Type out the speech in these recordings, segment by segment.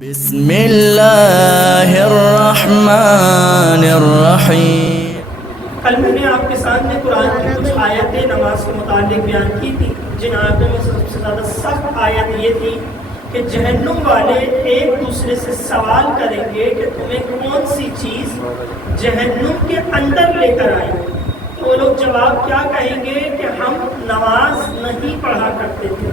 بسم اللہ الرحمن الرحیم۔ کل میں نے آپ کے سامنے قرآن کی کچھ آیتیں نماز کے متعلق بیان کی تھی، جن آیتوں میں سب سے زیادہ سخت آیت یہ تھی کہ جہنم والے ایک دوسرے سے سوال کریں گے کہ تمہیں کون سی چیز جہنم کے اندر لے کر آئی، تو وہ لوگ جواب کیا کہیں گے کہ ہم نماز نہیں پڑھا کرتے تھے،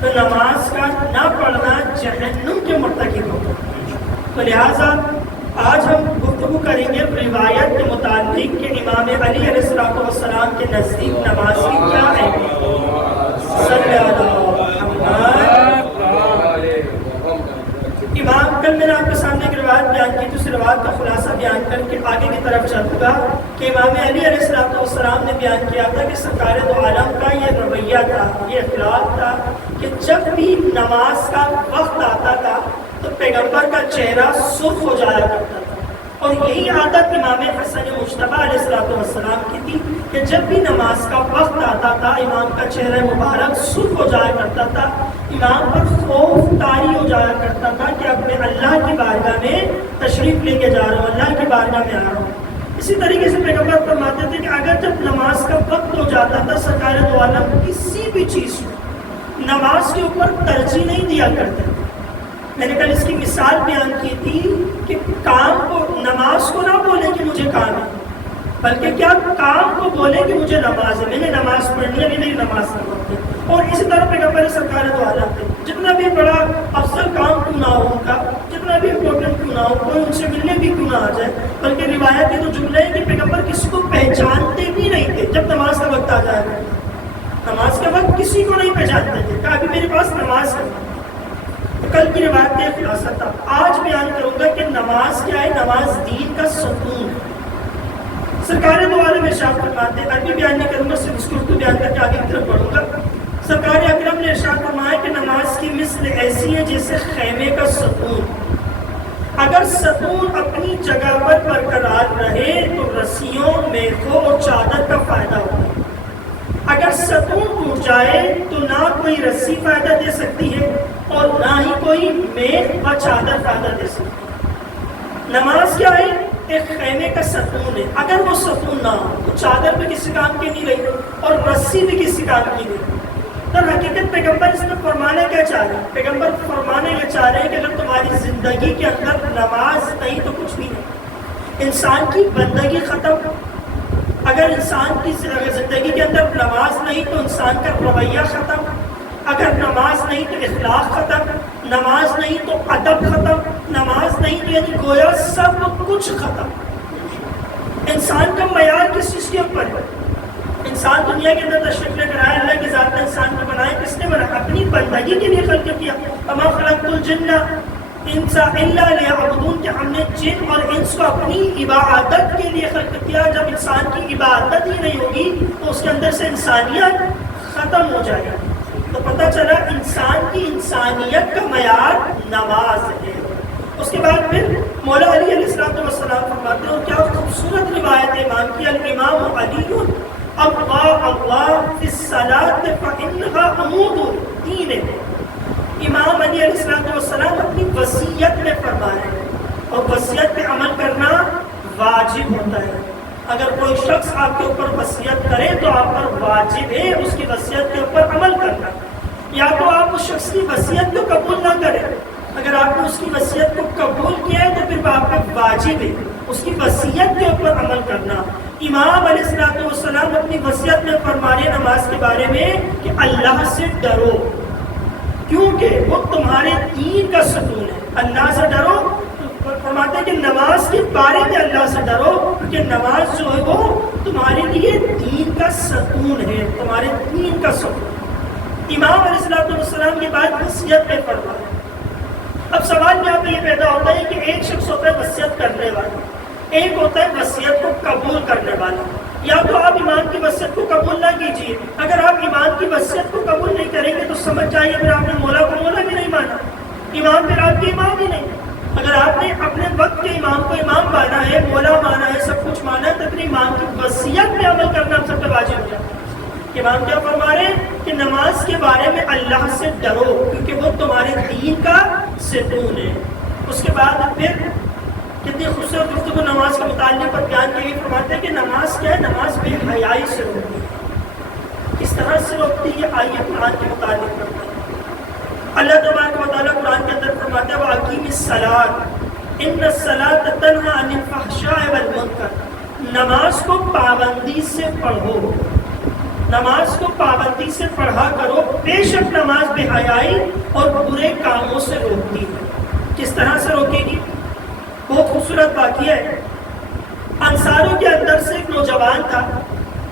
تو نماز کا نہ پڑھنا جہنم کے مرتکب ہوگا۔ تو لہٰذا آج ہم گفتگو کریں گے روایت کے متعلق کہ امام علی علیہ السلام کے نزدیک نماز کی کیا ہے۔ صلی اللہ امام کل میں نے آپ کے سامنے ایک روایت بیان کی، تو اس روایت کا خلاصہ بیان کر کے آگے کی طرف چلوں گا کہ امام علی علیہ السلام نے بیان کیا تھا کہ سرکار دو عالم کا یہ رویہ تھا، یہ اخلاق تھا کہ جب بھی نماز کا وقت آتا تھا تو پیغمبر کا چہرہ سرخ ہو جایا کرتا تھا، اور یہی عادت امام حسن مجتبیٰ علیہ السلام کی تھی کہ جب بھی نماز کا وقت آتا تھا امام کا چہرہ مبارک سرخ ہو جایا کرتا تھا، امام پر خوف طاری ہو جایا کرتا تھا کہ اب میں اللہ کی بارگاہ میں تشریف لے کے جا رہا ہوں، اللہ کی بارگاہ میں آ رہا ہوں۔ اسی طریقے سے پیغمبر فرماتے تھے کہ اگر جب نماز کا وقت ہو جاتا تھا سرکار دو عالم کسی بھی چیز کو نماز کے اوپر ترجیح نہیں دیا کرتے تھے۔ میں نے کل اس کی مثال بیان کی تھی کہ کام کو نماز کو نہ بولیں کہ مجھے کام ہے، بلکہ کیا کام کو بولیں کہ مجھے نماز ہے، میں نے نماز پڑھنی ہے، میری نماز کا وقت ہے۔ اور اسی طرح پیغمبر سرکار دو عالم تھے، جتنا بھی بڑا افضل کام کیوں نہ ہو ان کا، جتنا بھی امپورٹنٹ کیوں نہ ہو، کوئی ان سے ملنے بھی کیوں نہ آ جائے، بلکہ روایت کے تو جملے ہیں کہ پیغمبر کسی کو پہچانتے بھی نہیں تھے جب نماز کا وقت آ جائے گا۔ نماز کے وقت کسی کو نہیں پہچانتے تھے کہ ابھی میرے پاس نماز ہے۔ کل کی روایت کا خلاصہ تھا، آج بیان کروں گا کہ نماز کیا ہے۔ نماز دین کا ستون ہے۔ سرکار دو عالم ارشاد فرماتے ہیں، عربی بیان نہیں کروں گا، صرف اس کو بیان کر کے آگے کی طرف بڑھوں گا۔ سرکار اکرم نے ارشاد فرمایا کہ نماز کی مثل ایسی ہے جیسے خیمے کا ستون، اگر ستون اپنی جگہ پر برقرار رہے تو رسیوں، میخوں اور چادر کا فائدہ ہوتا ہے، اگر ستون ٹوٹ جائے تو نہ کوئی رسی فائدہ دے سکتی ہے اور نہ ہی کوئی میخ و چادر فائدہ دے سکتی ہے۔ نماز کیا ہے؟ ایک خیمے کا ستون ہے، اگر وہ ستون نہ ہو تو چادر بھی کسی کام کی نہیں رہی اور رسی بھی کسی کام کی نہیں۔ در حقیقت پیغمبر اس میں فرمانا کیا چاہ رہے ہیں؟ پیغمبر فرمانا یہ چاہ رہے ہیں کہ اگر تمہاری زندگی کے اندر نماز نہیں تو کچھ بھی نہیں، انسان کی بندگی ختم۔ اگر انسان کی زندگی کے اندر نماز نہیں تو انسان کا رویہ ختم، اگر نماز نہیں تو اخلاق ختم، نماز نہیں تو ادب ختم، نماز نہیں تو یعنی گویا سب کچھ ختم۔ انسان کا معیار کس چیز کے اوپر ہے؟ انسان دنیا کے اندر تشریف لے کر آیا، اللہ کی ذات نے انسان کو بنایا، کس نے بنایا؟ اپنی بندگی کے لیے خلق کیا۔ وما خلقت الجن انس الا لیعبدون، کہ ہم نے جن اور انس کو اپنی عبادت کے لیے خلق کیا۔ جب انسان کی عبادت ہی نہیں ہوگی تو اس کے اندر سے انسانیت ختم ہو جائے گی۔ تو پتہ چلا انسان کی انسانیت کا معیار نماز ہے۔ اس کے بعد پھر مولا علی علیہ السلام فرماتے ہیں، اور کیا خوبصورت روایت ہے امام کی، الامام علی اللہ اللہ فی الصلاۃ فانھا عمود الدین۔ امام علی علیہ السلام اپنی وصیت میں فرما رہے ہیں، اور وصیت پہ عمل کرنا واجب ہوتا ہے۔ اگر کوئی شخص آپ کے اوپر وصیت کرے تو آپ پر واجب ہے اس کی وصیت کے اوپر عمل کرنا، یا تو آپ اس شخص کی وصیت کو قبول نہ کریں، اگر آپ نے اس کی وصیت کو قبول کیا ہے تو پھر آپ پہ واجب ہے اس کی وصیت کے اوپر عمل کرنا۔ امام علیہ السلام اپنی وصیت میں فرما رہے ہیں نماز کے بارے میں کہ اللہ سے ڈرو، کیونکہ وہ تمہارے دین کا ستون ہے۔ اللہ سے ڈرو، فرماتے ہیں کہ نماز کے بارے میں اللہ سے ڈرو، کیونکہ نماز جو ہے وہ تمہارے لیے دین کا ستون ہے، تمہارے دین کا ستون۔ امام علیہ السلام کے بعد وصیت میں فرمایا۔ اب سوال یہاں پہ یہ پیدا ہوتا ہے کہ ایک شخص ہوتا ہے وصیت کرنے والا، ایک ہوتا ہے وصیت کو قبول کرنے والا۔ یا تو آپ امام کی وصیت کو قبول نہ کیجیے، اگر آپ امام کی وصیت کو قبول نہیں کریں گے تو سمجھ جائیے پھر آپ نے مولا کو مولا بھی نہیں مانا، امام پھر آپ کے امام ہی نہیں۔ اگر آپ نے اپنے وقت کے امام کو امام مانا ہے، مولا مانا ہے، سب کچھ مانا ہے، تو پھر امام کی وصیت پہ عمل کرنا ہم سب پہ واجب ہو جاتا ہے۔ امام کیا فرما رہے ہیں کہ نماز کے بارے میں اللہ سے ڈرو، کیونکہ وہ تمہارے دین کا سے دور ہے۔ اس کے بعد پھر کتنی خوبصورت گفتگو نماز کے متعلق پر بیان کی گئی، فرماتے ہیں کہ نماز کیا ہے؟ نماز بے حیائی سے روکتی ہے۔ کس طرح سے روکتی ہے؟ آئیے قرآن کے متعلق کرتے ہیں۔ اللہ تبارک و تعالیٰ قرآن کے اندر فرماتا ہے وَأَقِیمِ الصَّلَاةَ إِنَّ الصَّلَاةَ تَنْہَىٰ عَنِ الْفَحْشَاءِ وَالْمُنکَرِ، نماز کو پابندی سے پڑھو، نماز کو پابندی سے پڑھا کرو، بے شک نماز بے حیائی اور برے کاموں سے روکتی ہے۔ کس طرح سے روکے گی؟ بہت خوبصورت واقعہ ہے۔ انصاروں کے اندر سے ایک نوجوان تھا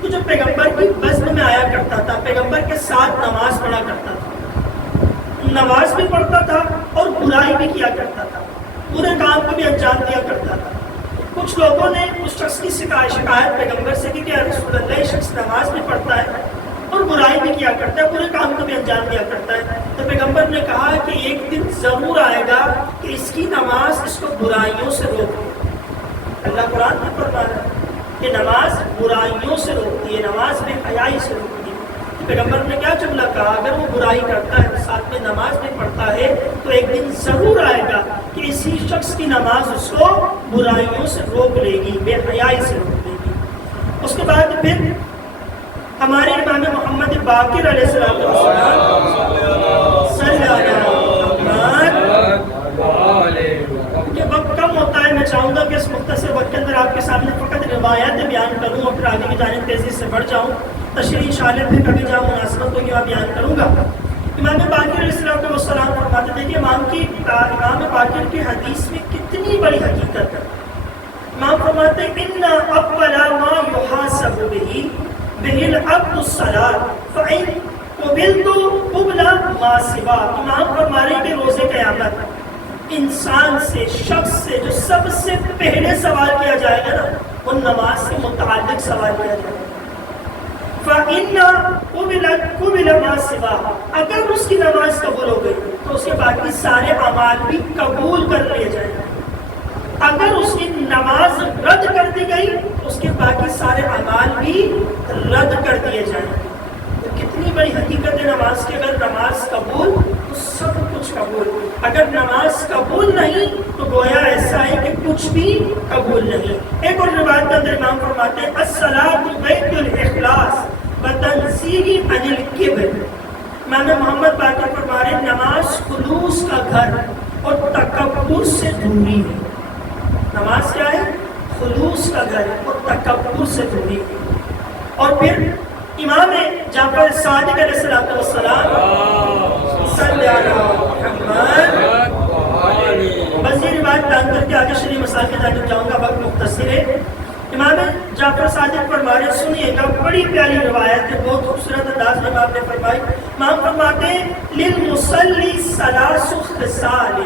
تو جو پیغمبر کی بزم میں آیا کرتا تھا، پیغمبر کے ساتھ نماز پڑھا کرتا تھا، نماز بھی پڑھتا تھا اور برائی بھی کیا کرتا تھا، برے کام کو بھی انجام دیا کرتا تھا۔ کچھ لوگوں نے اس شخص کی شکایت پیغمبر سے کی کہ یا رسول اللہ، یہ شخص نماز بھی پڑھتا ہے اور برائی بھی کیا کرتا ہے، برے کام کو بھی انجام دیا کرتا ہے۔ تو پیغمبر نے کہا کہ ایک دن ضرور آئے گا کہ اس کی نماز اس کو برائیوں سے روکے۔ اللہ قرآن میں فرما رہا ہے کہ نماز برائیوں سے روکتی ہے، نماز بے حیائی سے روکتی ہے۔ پیغمبر نے کیا جملہ کہا؟ اگر وہ برائی کرتا ہے ساتھ میں نماز بھی پڑھتا ہے تو ایک دن ضرور آئے گا کہ اسی شخص کی نماز اس کو برائیوں سے روک لے گی، بے حیائی سے روک لے گی۔ اس کے بعد پھر ہمارے امام محمد باقر علیہ السلام صلی اللہ علیہ وسلم، کہ وقت کم ہوتا ہے، میں چاہوں گا کہ اس مختصر وقت کے اندر آپ کے سامنے فقط روایات بیان کروں اور پھر آگے کی جانب تیزی سے بڑھ جاؤں، تشریح انشاءاللہ پھر کبھی جہاں مناسبت ہوگی وہاں بیان کروں گا۔ امام باقر علیہ السلام فرماتے تھے کہ امام باقر کی حدیث میں کتنی بڑی حقیقت ہے۔ امام فرماتے ہیں ان اول ما یحاسب به العبد الصلاۃ فإن قبلت قبل ما سوا، امام فرما رہے ہیں کہ روز قیامت انسان سے، شخص سے جو سب سے پہلے سوال کیا جائے گا نا، وہ نماز کے متعلق سوال کیا جائے گا۔ فَإِنَّ قُبِلَ مَا سِوَاهَا، اگر اس کی نماز قبول ہو گئی تو اس کے باقی سارے اعمال بھی قبول کر لیے جائیں گے۔ اگر اس کی نماز رد کر دی گئی تو اس کے باقی سارے اعمال بھی رد کر دیے جائیں گے۔ تو کتنی بڑی حقیقت ہے نماز کی، اگر نماز قبول تو سب کچھ قبول، اگر نماز قبول نہیں تو گویا ایسا ہے کہ کچھ بھی قبول نہیں۔ ایک اور روایت کے اندر امام فرماتے ہیں الصلاۃ بیت الاخلاص وتنزیہ عن الکبر، امام محمد باقر فرما رہے ہیں نماز خلوص کا گھر اور تکبر سے دوری ہے۔ نماز کیا ہے؟ خلوص کا گھر اور تکبر سے دوری ہے۔ اور پھر امام جعفر صادق علیہ السلام صلی اللہ علیہ وسلم روایت بیان کر کے آگے شریع مسائل کی جانب جاؤں گا، وقت مختصر ہے۔ امام جعفر صادق فرما رہے ہیں، سنیے گا، بڑی پیاری روایت ہے، بہت خوبصورت انداز میں امام نے فرمائی۔ امام فرماتے ہیں للمصلی ثلاث خصال،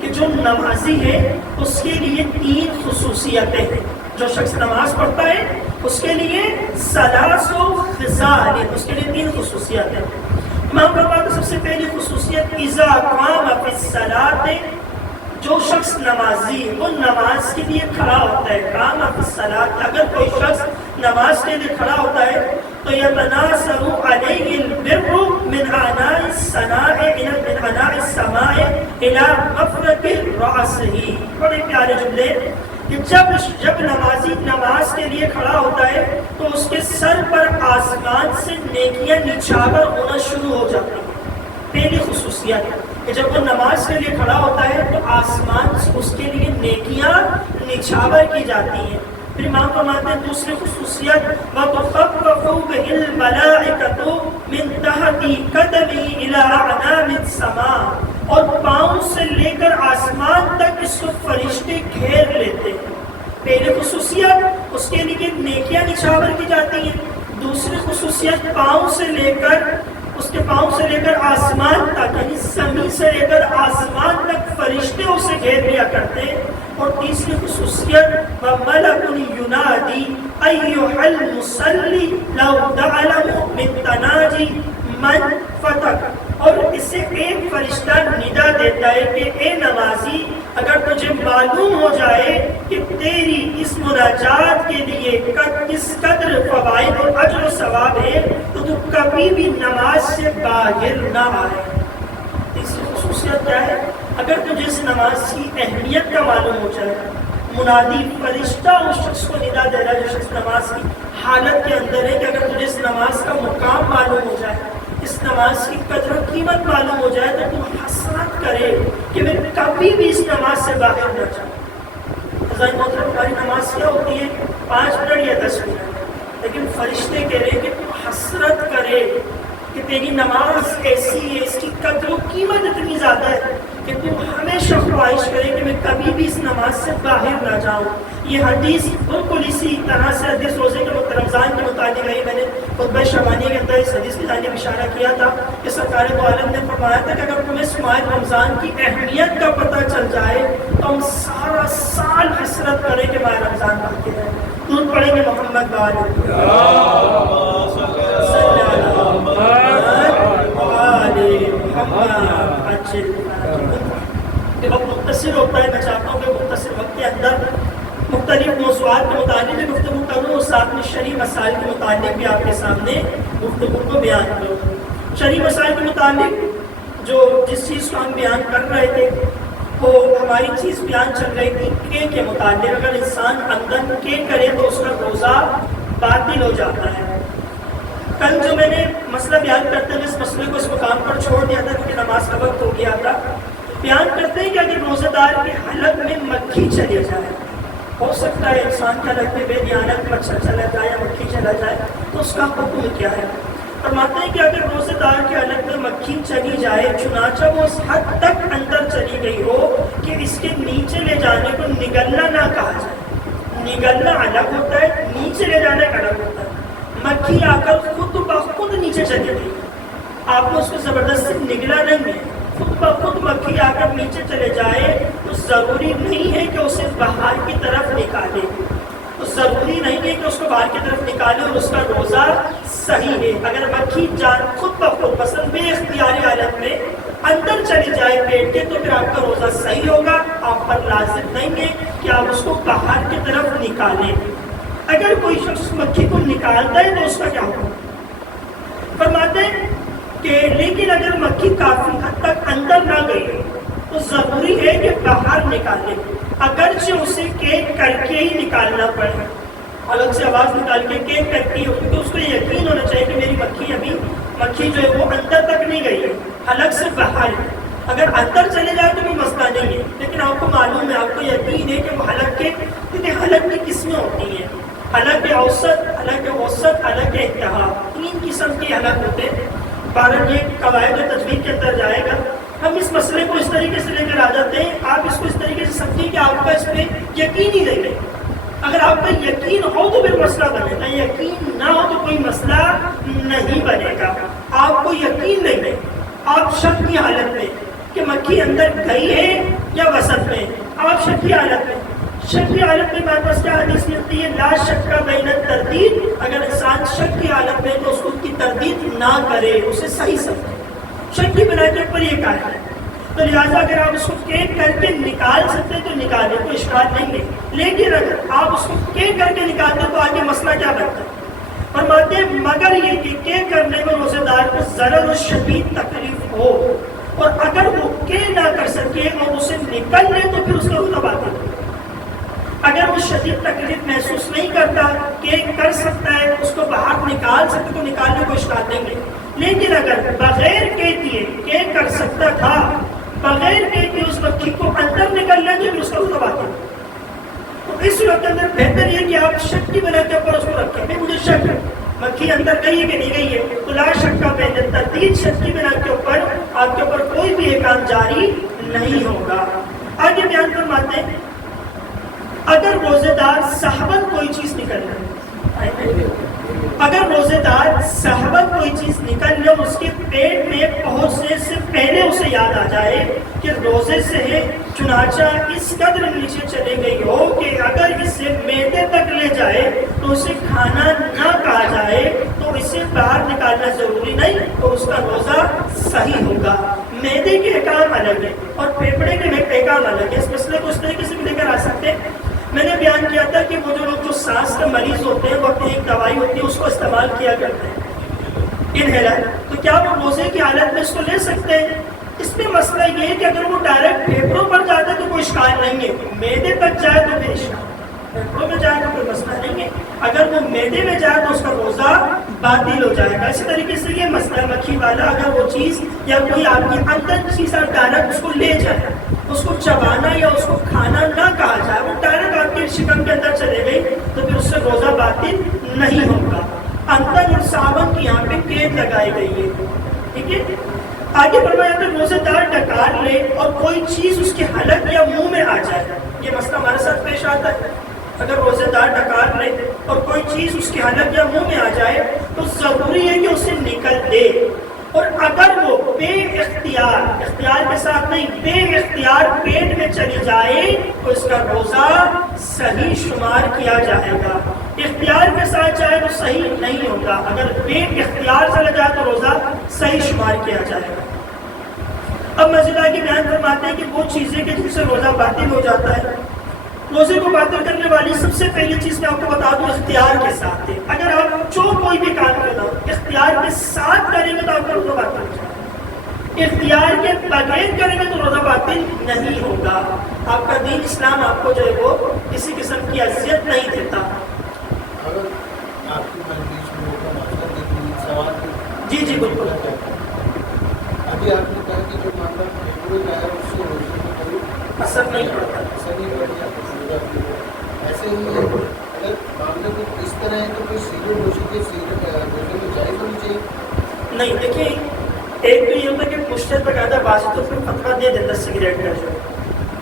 کہ جو نمازی ہے اس کے لیے 3 خصوصیتیں ہیں۔ جو شخص نماز پڑھتا ہے اس کے لیے ثلاث خصال، اس کے لیے 3 خصوصیتیں ہیں۔ امام فرماتے ہیں سب سے پہلی خصوصیت اذا قام فی الصلاۃ، جو شخص نمازی وہ نماز کے لیے کھڑا ہوتا ہے، قام فی الصلاۃ، اگر کوئی شخص نماز کے لیے کھڑا ہوتا ہے تو یتناثر علیہ البر من عناء السماء الى مفرق رأسہ۔ بڑے پیارے جملے کہ جب نمازی نماز کے لیے کھڑا ہوتا ہے تو اس کے سر پر آسمان سے نیکیاں نچھاور ہونا شروع ہو جاتی ہیں۔ پہلی خصوصیت ہے کہ جب وہ نماز کے لیے کھڑا ہوتا ہے تو آسمان سے اس کے لیے نیکیاں نچھاور کی جاتی ہیں۔ پھر امام فرماتے ہیں دوسری خصوصیت وَتُخَفَّفُ بِهِ الْمَلَائِكَةُ مِنْ تَحْتِ قَدَمِهِ إِلَىٰ أَعْنَامِ السَّمَاءِ، اور پاؤں سے لے کر آسمان تک اس کو فرشتے گھیر لیتے ہیں۔ پہلی خصوصیت اس کے لیے نیکیاں نچھاور کی جاتی ہیں، دوسری خصوصیت پاؤں سے لے کر اس کے پاؤں سے لے کر آسمان تک، یعنی زمین سے لے کر آسمان تک فرشتے اسے گھیر لیا کرتے ہیں، اور تیسری خصوصیت وَمَلَكٌ يُنَادِي أَيُّهَا الْمُصَلِّ لَوْ تَعْلَمُ مِنْ تَنَاجِي مَنْ فَتَكَ، اور اس سے ایک فرشتہ ندا دیتا ہے کہ اے نمازی، اگر تجھے معلوم ہو جائے کہ تیری اس مناجات کے لیے کس قدر فوائد اور اجر و ثواب ہے تو تو کبھی بھی نماز سے باہر نہ آئے۔ تیسری خصوصیت کیا ہے؟ اگر تجھے اس نماز کی اہمیت کا معلوم ہو جائے، منادی فرشتہ اس شخص کو ندا دے رہا ہے جو شخص نماز کی حالت کے اندر ہے، کہ اگر تجھے اس نماز کا مقام معلوم ہو جائے، اس نماز کی قدر و قیمت معلوم ہو جائے، تو تم حسرت کرے کہ میں کبھی بھی اس نماز سے باہر نہ جاؤں۔ حضرت محترم، ہماری نماز کیا ہوتی ہے؟ 5 منٹ یا 10 منٹ، لیکن فرشتے کہہ رہے ہیں کہ تم حسرت کرے کہ تیری نماز ایسی ہے، اس کی قدر و قیمت اتنی زیادہ ہے کہ تم ہمیشہ خواہش کرے کہ میں کبھی بھی اس نماز سے باہر نہ جاؤں۔ یہ حدیث بالکل اسی طرح سے حدیث روزے کے رمضان کے متعلق ہے۔ میں نے خطبہ شبانیہ کے اندر اس حدیث کی جانب اشارہ کیا تھا کہ سرکار دو عالم نے فرمایا تھا کہ اگر تمہیں اس ماہ رمضان کی اہمیت کا پتہ چل جائے تو ہم سارا سال حسرت کریں کہ ماہ رمضان باقی ہے۔ درود پڑھیں گے محمد وقت مختصر ہوتا ہے، میں چاہتا ہوں کہ مختصر وقت کے اندر مختلف موضوعات کے متعلق بھی گفتگو کروں اور ساتھ میں شرعی مسائل کے متعلق بھی آپ کے سامنے گفتگو کو بیان کروں۔ شرعی مسائل کے متعلق جس چیز کو ہم بیان کر رہے تھے وہ ہماری چیز بیان چل رہی تھی کے متعلق، اگر انسان اندر کرے تو اس کا روزہ باطل ہو جاتا ہے۔ کل جو میں نے مسئلہ بیان کرتے ہوئے اس مسئلے کو اس مقام پر چھوڑ دیا تھا کیونکہ نماز کا وقت ہو گیا تھا، بیان کرتے ہیں کہ اگر روزہ دار کے حلق میں مکھی چلی جائے، ہو سکتا ہے انسان کے حلق میں بے دیانت مچھر چلا جائے یا مکھی چلا جائے، تو اس کا حکم کیا ہے؟ فرماتے ہیں کہ اگر روزہ دار کے حلق میں مکھی چلی جائے، چنانچہ وہ اس حد تک اندر چلی گئی ہو کہ اس کے نیچے لے جانے کو نگلنا نہ کہا جائے۔ نگلنا الگ ہوتا ہے، نیچے لے جانا الگ ہوتا ہے۔ مکھی آ کر خود بخود نیچے چلی گئی، آپ نے اس کو زبردستی نگلا نہیں ہے، خود بخود مکھی آ کر نیچے چلے جائے تو ضروری نہیں ہے کہ اسے باہر کی طرف نکالے، تو ضروری نہیں ہے کہ اس کو باہر کی طرف نکالے اور اس کا روزہ صحیح ہے۔ اگر مکھی خود بخود مثلا بے اختیاری حالت میں اندر چلی جائے پیٹ کے، تو پھر آپ کا روزہ صحیح ہوگا، آپ پر لازم نہیں ہے کہ آپ اس کو باہر کی طرف نکالیں۔ اگر کوئی شخص مکھی کو نکالتا ہے تو اس کا کیا ہوگا؟ فرماتے ہیں کہ لیکن اگر مکھی کافی حد تک اندر نہ گئی تو ضروری ہے کہ باہر نکالے، اگرچہ اسے کیک کر کے ہی نکالنا پڑے، الگ سے آواز نکال کے کیک کر کے، کیونکہ اس کو یقین ہونا چاہیے کہ میری مکھی جو ہے وہ اندر تک نہیں گئی ہے، حلق سے باہر ہے۔ اگر اندر چلے جائے تو کوئی مسئلہ نہیں ہے، لیکن آپ کو معلوم ہے، آپ کو یقین ہے کہ وہ حلق کی قسمیں ہوتی ہیں، حلق اوسط، حلق وسط، حلق انتہا، 3 قسم کے حلق ہوتے ہیں۔ بہرحال یہ قواعد و تجوید کے اندر جائے گا، ہم اس مسئلے کو اس طریقے سے لے کر آ جاتے ہیں، آپ اس کو اس طریقے سے سمجھیں کہ آپ کا اس پہ یقین ہی نہیں ہے۔ اگر آپ کا یقین ہو تو پھر مسئلہ بنے گا، یقین نہ ہو تو کوئی مسئلہ نہیں بنے گا۔ آپ کو یقین نہیں ہے، آپ شک کی حالت میں کہ مکھی اندر گئی ہے یا وسط میں، آپ شک کی حالت میں ہمارے پاس کیا حدیث ملتی ہے؟ لا شک کا بین التردید، اگر انسان شک کی حالت میں تو اس کو کی تردید نہ کرے، اسے صحیح سمجھے، شک کی بنا کے اوپر یہ کہا ہے۔ تو لہٰذا اگر آپ اس کو کیک کر کے نکال سکتے تو نکالیں، کوئی اشکال نہیں ہے، لیکن اگر آپ اس کو کیک کر کے نکالتے تو آگے مسئلہ کیا بنتا ہے؟ فرماتے ہیں مگر یہ کہ کیک کرنے میں روزے دار کو ضرر و شدید تکلیف ہو، اور اگر وہ کیک نہ کر سکے اور اسے نکل لے تو پھر اس کا روزہ باطل ہے۔ اگر وہ شدید تکلیف محسوس نہیں کرتا، کیک کر سکتا ہے، اس کو باہر نکال سکتے تو نکالنے کو اشکال نہیں ہے، لیکن اگر بغیر کیک کر سکتا تھا، بغیر کیک اس مکھی کو اندر نکل لے تو اس کا روزہ باطل ہے۔ تو اس وقت اندر بہتر یہ کہ آپ شک کی بنا کے اوپر اس کو رکھیں، نہیں مجھے شک ہے مکھی اندر گئی ہے کہ نہیں گئی ہے، تو لا شک کا بین التردید، شک کی بنا کے اوپر آپ کے اوپر کوئی بھی کام جاری نہیں ہوگا۔ آگے بیان فرماتے ہیں اگر روزے دار صحبت کوئی چیز نکل لے، اگر روزے دار صحبت کوئی چیز نکل لے، اس کے پیٹ میں پہنچنے سے پہلے اسے یاد آ جائے کہ روزے سے ہے، چنانچہ اس قدر نیچے چلے گئی ہو کہ اگر اسے معدے تک لے جائے تو اسے کھانا نہ کہا جائے تو اسے باہر نکالنا ضروری نہیں اور اس کا روزہ صحیح ہوگا۔ معدے کے احکام الگ ہے اور پھیپھڑے کے احکام الگ ہے، اس مسئلے کو اس طریقے سے بھی لے کر آ سکتے ہیں۔ میں نے بیان کیا تھا کہ وہ جو لوگ جو سانس کا مریض ہوتے ہیں وہ اپنی ایک دوائی ہوتی ہے اس کو استعمال کیا کرتے ہیں، انہیلر، تو کیا وہ روزے کی حالت میں اس کو لے سکتے ہیں؟ اس اس میں مسئلہ یہ ہے کہ اگر وہ ڈائریکٹ پھیپھڑوں پر جاتا ہے تو کوئی اشکال نہیں ہے، معدے تک جائے تو پھر اشکال، پھیپھڑوں میں جائے تو کوئی مسئلہ نہیں ہے، اگر وہ معدے میں جائے تو اس کا روزہ باطل ہو جائے گا۔ اسی طریقے سے یہ مسئلہ مکھی والا، اگر وہ چیز یا کوئی آپ کی اندر چیز آپ ڈائریکٹ اس کو لے جائے، اس کو چبانا یا اس کو کھانا نہ کہا جائے، وہ ڈائریکٹ آپ کے شکم کے اندر چلے گئی تو پھر اس سے روزہ باطل نہیں ہوگا۔ اندر اور صابن کی یہاں پہ قید لگائی گئی ہے، ٹھیک ہے۔ آگے فرمایا کہ روزے دار ڈکار لے اور کوئی چیز اس کے حلق یا منہ میں آ جائے، یہ مسئلہ ہمارے ساتھ پیش آتا ہے۔ اگر روزے دار ڈکار لے اور کوئی چیز اس کے حلق یا منہ میں آ جائے تو ضروری ہے کہ اسے نکل دے، اور اگر وہ بے اختیار، اختیار کے ساتھ نہیں، بے اختیار پیٹ میں چلی جائے تو اس کا روزہ صحیح شمار کیا جائے گا۔ اختیار کے ساتھ جائے تو صحیح نہیں ہوگا، اگر بے اختیار چلا جائے تو روزہ صحیح شمار کیا جائے گا۔ اب مزید آگے بیان فرماتے ہیں کہ وہ چیزیں کہ جن سے روزہ باطل ہو جاتا ہے، روزے کو باطل کرنے والی سب سے پہلی چیز میں آپ کو بتا دوں اختیار کے ساتھ ہے۔ اگر آپ جو کوئی بھی کام کرنا ہو اختیار کے ساتھ کریں گے تو آپ کا روزہ باطل ہو جائے گا، اختیار کے بغیر کریں گے تو روزہ باطل نہیں ہوگا۔ آپ کا دین اسلام آپ کو جو ہے وہ کسی قسم کی اذیت نہیں دیتا۔ جی جی بالکل، ابھی آپ نے کہا کہ جو معاملہ پھیپھڑوں کا ہے اس سے روزے میں کوئی اثر نہیں پڑتا۔ ایسا نہیں پڑتا، ایسے ہی ہے اگر معاملے کو اس طرح ہے تو کوئی سگریٹ نوشی کے روزے میں جائز ہونی چاہیے؟ نہیں، دیکھیں ایک تو یہ ہوتا ہے کہ مشتہد باقاعدہ بعض تو پھر فتویٰ دے دیتا سگریٹ کا، جو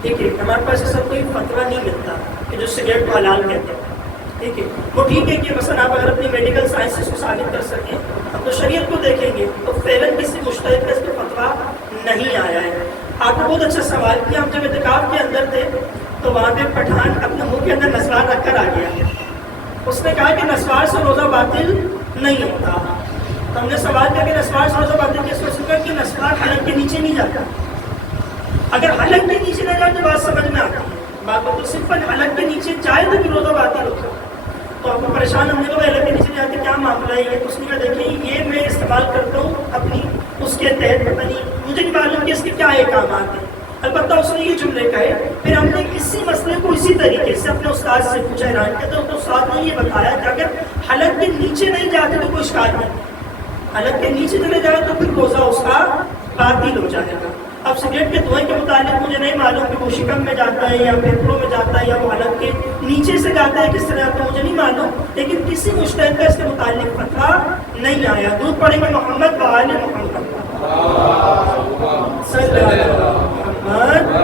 ٹھیک ہے، ہمارے پاس ایسا کوئی فتویٰ نہیں ملتا کہ جو سگریٹ کو حلال کہتے ہیں، ٹھیک ہے۔ وہ ٹھیک ہے کہ مثلا آپ اگر اپنی میڈیکل سائنسز کو ثابت کر سکیں، اب تو شریعت کو دیکھیں گے تو فعلاً کسی مجتہد کا اس پہ فتویٰ نہیں آیا ہے۔ آپ نے بہت اچھا سوال کیا، ہم جب اعتکاف کے اندر تھے تو وہاں پہ پٹھان اپنے منہ کے اندر نسوار رکھ کر آ گیا، اس نے کہا کہ نسوار سے روزہ باطل نہیں ہوتا۔ تو ہم نے سوال کیا کہ نسوار سے روزہ باطل کیسے ہو سکتا کہ نسوار حلق کے نیچے نہیں جاتا، اگر حلق کے نیچے نہ جائے تو بات سمجھ میں آتی ہے، بات تو صرف حلق کے نیچے جائے تو پھر روزہ باطل ہوتا ہے۔ تو آپ کو پریشان، ہم نے کہا حلق کے نیچے جاتے کیا معاملہ ہے یہ؟ اس نے کہا دیکھیں یہ میں استعمال کرتا ہوں اپنی اس کے تحت، پتہ نہیں مجھے نہیں معلوم کہ اس کے کیا احکامات ہیں، البتہ اس نے یہ جملے کہے۔ پھر ہم نے اسی مسئلے کو اسی طریقے سے اپنے استاد سے پوچھا، حیران کیا، تو استاد نے یہ بتایا کہ اگر حلق کے نیچے نہیں جاتے تو کوئی اشکال نہیں، حلق کے نیچے چلے جائے تو پھر روزہ اس کا باطل ہو جائے گا۔ اب سگریٹ کے دھوئیں کے متعلق مجھے نہیں معلوم کہ وہ شکم میں جاتا ہے یا پھیپھڑوں میں جاتا ہے یا وہ حلق کے نیچے سے جاتا ہے، کس طرح جاتا ہے مجھے نہیں معلوم، لیکن کسی مجتہد کا اس کے متعلق فتویٰ نہیں آیا۔ دودھ پڑھیں گے محمد وآل محمد صلی اللہ علیہ وسلم۔